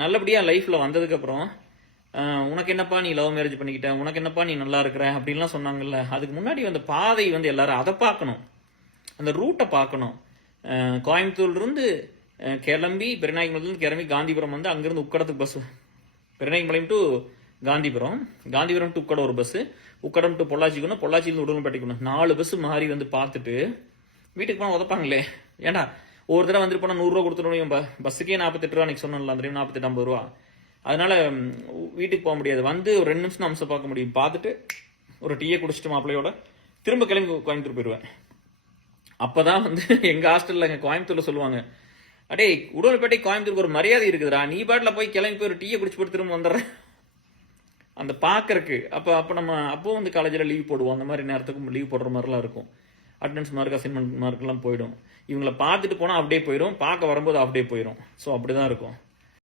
நல்லபடியாக லைஃப்பில் வந்ததுக்கப்புறம் உனக்கு என்னப்பா நீ லவ் மேரேஜ் பண்ணிக்கிட்ட, உனக்கு என்னப்பா நீ நல்லா இருக்கிற அப்படின்லாம் சொன்னாங்கல்ல, அதுக்கு முன்னாடி அந்த பாதை வந்து எல்லாரும் அதை பார்க்கணும், அந்த ரூட்டை பார்க்கணும். கோயம்புத்தூர்லேருந்து கிளம்பி பெருநாயகமலையிலேருந்து கிளம்பி காந்திபுரம் வந்து அங்கேருந்து உக்கடத்துக்கு bus, Periyanaickenpalayam to Gandhipuram, Gandhipuram to Ukkadam ஒரு பஸ்ஸு, உக்கடம் டு பொள்ளாச்சிக்கணும், பொள்ளாச்சியிலேருந்து உடுமல்பேட்டைக்கணும், 4 பஸ் மாறி வந்து பார்த்துட்டு வீட்டுக்கு போனால் உதப்பாங்களே. ஏன்டா ஒரு தடவை வந்துட்டு போனால் 100 ரூபா கொடுத்துருவோம், பஸ்ஸுக்கே 48 ரூபா அன்றைக்கி சொன்னல, அந்த 48 50 ரூபா. அதனால வீட்டுக்கு போக முடியாது, வந்து ஒரு 2 நிமிஷம் அம்சம் பார்க்க முடியும், பார்த்துட்டு ஒரு டீயை குடிச்சிட்டு மாப்பிள்ளையோட திரும்ப கிளம்பி கோயம்புத்தூர் போயிடுவேன். அப்போதான் வந்து எங்கள் ஹாஸ்டலில் எங்கள் கோயம்புத்தூரில் சொல்லுவாங்க, அடே உடுமல்பேட்டை கோயம்புத்தூருக்கு ஒரு மரியாதை இருக்குதுடா, நீ பாட்டில் போய் கிளம்பி போய் ஒரு டீயை குடிச்சு போட்டு திரும்ப வந்துடுறேன் அந்த பார்க்கறக்கு. அப்போ நம்ம அப்போ வந்து காலேஜில் லீவ் போடுவோம், அந்த மாதிரி நேரத்துக்கும் லீவ் போடுற மாதிரிலாம் இருக்கும். அட்டண்டன்ஸ் மார்க் அசைன்மெண்ட் மார்க்லாம் போயிடும். இவங்களை பார்த்துட்டு போனால் அப்படியே போயிடும், பார்க்க வரும்போது அப்படியே போயிடும். ஸோ அப்படி தான் இருக்கும்.